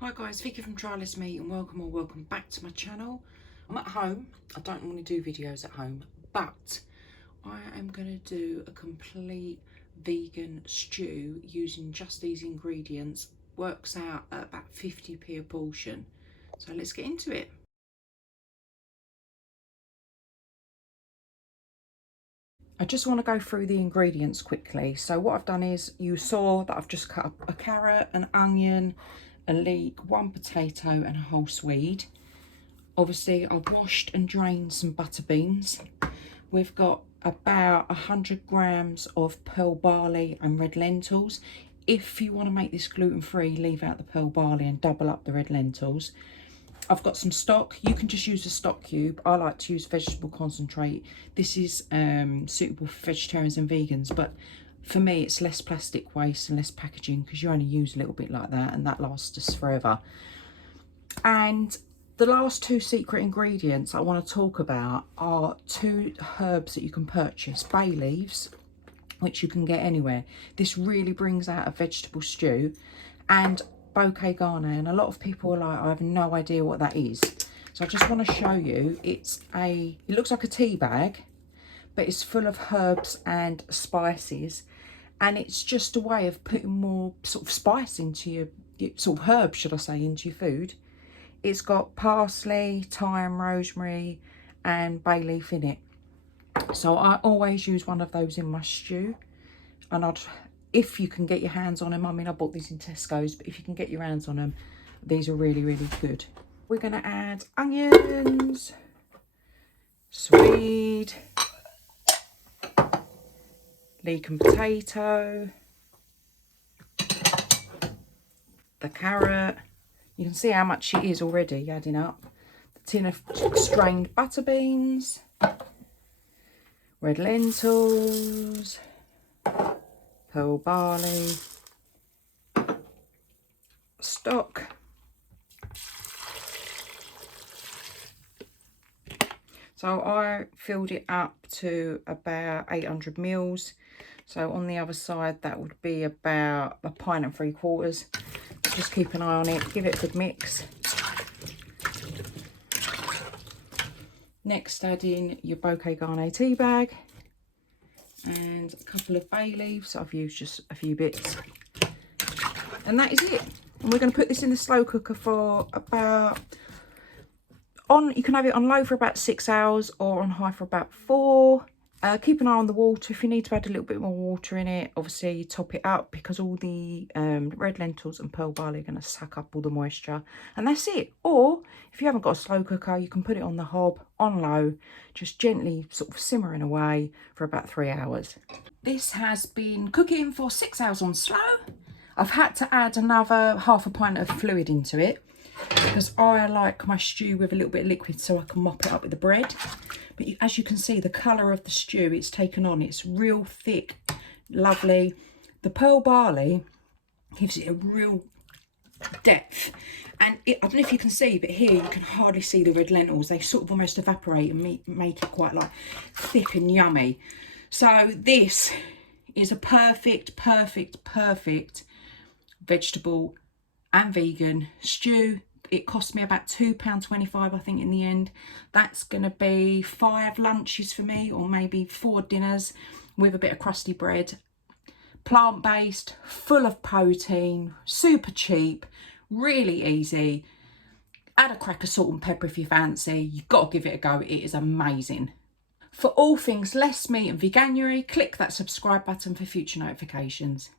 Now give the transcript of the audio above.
Hi guys, Vicky from Trylessmeat and welcome back to my channel. I'm at home. I don't normally do videos at home, but I am going to do a complete vegan stew using just these ingredients. Works out at about 50p a portion. So let's get into it. I just want to go through the ingredients quickly. So what I've done is, you saw that I've just cut up a carrot, an onion, a leek, one potato and a whole swede. Obviously I've washed and drained some butter beans. We've got about 100 grams of pearl barley and red lentils. If you want to make this gluten-free, leave out the pearl barley and double up the red lentils. I've got some stock. You can just use a stock cube. I like to use vegetable concentrate. This is suitable for vegetarians and vegans, but for me it's less plastic waste and less packaging because you only use a little bit like that and that lasts us forever. And the last two secret ingredients I want to talk about are two herbs that you can purchase. Bay leaves, which you can get anywhere. This really brings out a vegetable stew, and Bouquet Garni, and a lot of people are like, I have no idea what that is. So I just want to show you. It looks like a tea bag, but it's full of herbs and spices, and it's just a way of putting more sort of spice into your sort of herbs, should I say, into your food. It's got parsley, thyme, rosemary and bay leaf in it. So I always use one of those in my stew, and if you can get your hands on them, I mean I bought these in Tesco's, but if you can get your hands on them, these are really good. We're going to add onions, swede, leek and potato, the carrot. You can see how much it is already adding up. The tin of strained butter beans, red lentils, pearl barley, stock, so I filled it up to about 800 mils. So on the other side that would be about 1.75 pints. Just keep an eye on it, give it a good mix. Next, add in your Bouquet Garni tea bag and a couple of bay leaves. I've used just a few bits, and that is it. And we're going to put this in the slow cooker for about, you can have it on low for about 6 hours or on high for about 4. Keep an eye on the water. If you need to add a little bit more water in it, obviously top it up, because all the red lentils and pearl barley are going to suck up all the moisture, and that's it. Or if you haven't got a slow cooker, you can put it on the hob on low, just gently sort of simmering away for about 3 hours. This has been cooking for 6 hours on slow. I've had to add another ½ pint of fluid into it because I like my stew with a little bit of liquid so I can mop it up with the bread. But as you can see, the colour of the stew it's taken on, it's real thick, lovely. The pearl barley gives it a real depth. And I don't know if you can see, but here you can hardly see the red lentils. They sort of almost evaporate and make it quite like thick and yummy. So this is a perfect vegetable and vegan stew. It cost me about £2.25, I think, in the end. That's going to be 5 lunches for me, or maybe 4 dinners with a bit of crusty bread. Plant-based, full of protein, super cheap, really easy. Add a crack of salt and pepper if you fancy. You've got to give it a go. It is amazing. For all things less meat and Veganuary, click that subscribe button for future notifications.